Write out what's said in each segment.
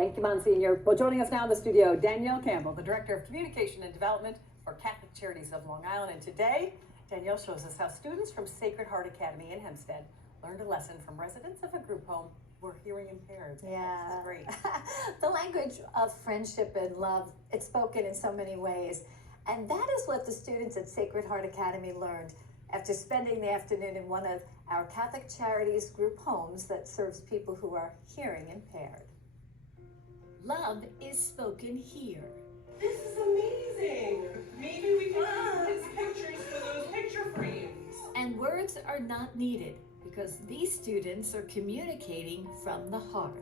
Thank you, Monsignor. Well, joining us now in the studio, Danielle Campbell, the Director of Communication and Development for Catholic Charities of Long Island. And today, Danielle shows us how students from Sacred Heart Academy in Hempstead learned a lesson from residents of a group home who were hearing impaired. Yeah. This is great. The language of friendship and love, it's spoken in so many ways. And that is what the students at Sacred Heart Academy learned after spending the afternoon in one of our Catholic Charities group homes that serves people who are hearing impaired. Love is spoken here. This is amazing. Maybe we can use his pictures for those picture frames. And words are not needed because these students are communicating from the heart.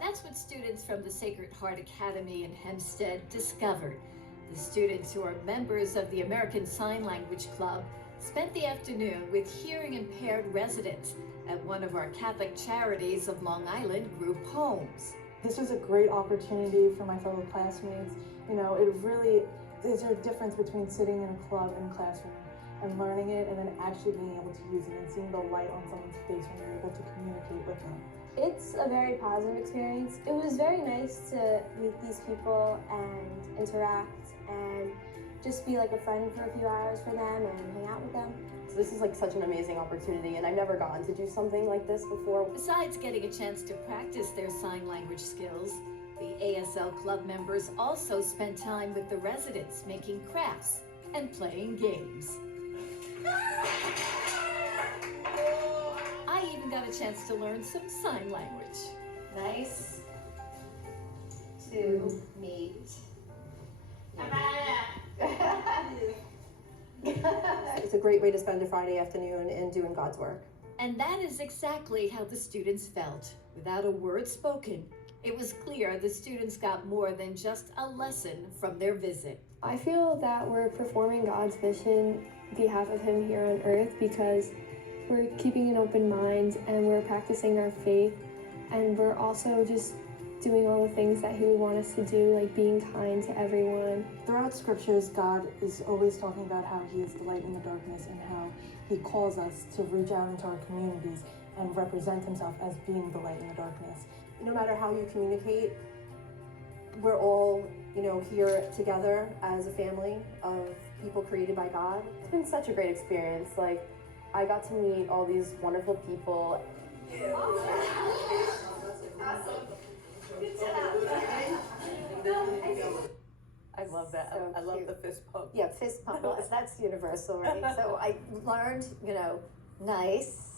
That's what students from the Sacred Heart Academy in Hempstead discovered. The students, who are members of the American Sign Language Club, spent the afternoon with hearing impaired residents at one of our Catholic Charities of Long Island group homes. This was a great opportunity for my fellow classmates. You know, it really, there's a difference between sitting in a club in a classroom and learning it and then actually being able to use it and seeing the light on someone's face when you're able to communicate with them. It's a very positive experience. It was very nice to meet these people and interact and just be like a friend for a few hours for them and hang out with them. So this is like such an amazing opportunity, and I've never gotten to do something like this before. Besides getting a chance to practice their sign language skills, the ASL club members also spent time with the residents making crafts and playing games. I even got a chance to learn some sign language. Nice to meet. It's a great way to spend a Friday afternoon in doing God's work. And that is exactly how the students felt. Without a word spoken, it was clear the students got more than just a lesson from their visit. I feel that we're performing God's mission on behalf of Him here on earth because we're keeping an open mind and we're practicing our faith, and we're also just doing all the things that He would want us to do, like being kind to everyone. Throughout scriptures, God is always talking about how He is the light in the darkness and how He calls us to reach out into our communities and represent Himself as being the light in the darkness. No matter how you communicate, we're all, here together as a family of people created by God. It's been such a great experience. Like, I got to meet all these wonderful people. I love that. So I love cute. the fist pump. Yeah, fist pump, that's universal, right? So I learned, nice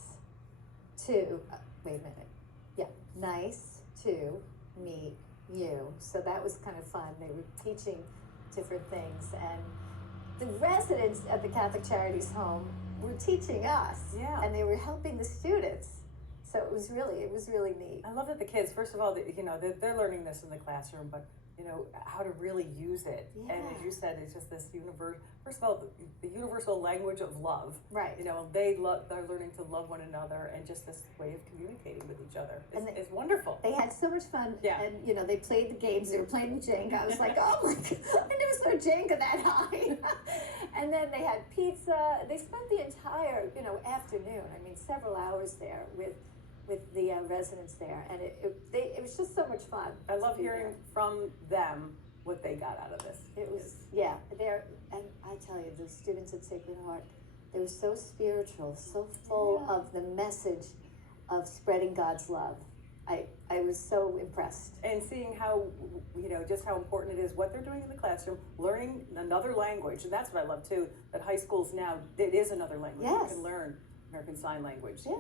to, wait a minute. Yeah, nice to meet you. So that was kind of fun. They were teaching different things, and the residents at the Catholic Charities home were teaching us. Yeah. And they were helping the students. So it was really neat. I love that the kids, first of all, they're learning this in the classroom, but how to really use it. Yeah. And as you said, it's just this first of all, the universal language of love. Right. They're learning to love one another, and just this way of communicating with each other. It's wonderful. They had so much fun. Yeah. And they played the games. They were playing with Jenga. I was like, oh my God, I never saw Jenga that high. And then they had pizza. They spent the entire afternoon, several hours there with the residents there, and it was just so much fun. I love hearing from them what they got out of this. It was, and I tell you, the students at Sacred Heart, they were so spiritual, so full of the message of spreading God's love. I was so impressed. And seeing how, just how important it is what they're doing in the classroom, learning another language, and that's what I love too, that high schools now, it is another language. Yes. You can learn American Sign Language. Yeah.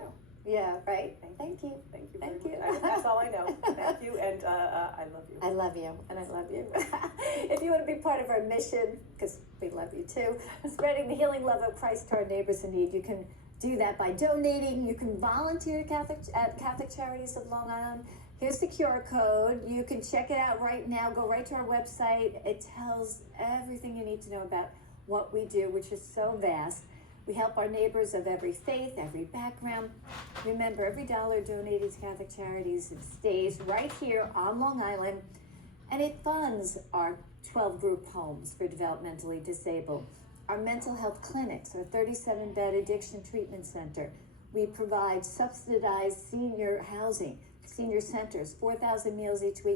Yeah, right. Thank you. Thank you. Thank very you. much. That's all I know. Thank you, and I love you. I love you, and I love you. If you want to be part of our mission, because we love you too, spreading the healing love of Christ to our neighbors in need, you can do that by donating. You can volunteer at Catholic Charities of Long Island. Here's the QR code. You can check it out right now. Go right to our website. It tells everything you need to know about what we do, which is so vast. We help our neighbors of every faith, every background. Remember, every dollar donated to Catholic Charities, it stays right here on Long Island, and it funds our 12 group homes for developmentally disabled, our mental health clinics, our 37-bed addiction treatment center, We provide subsidized senior housing, senior centers, 4,000 meals each week.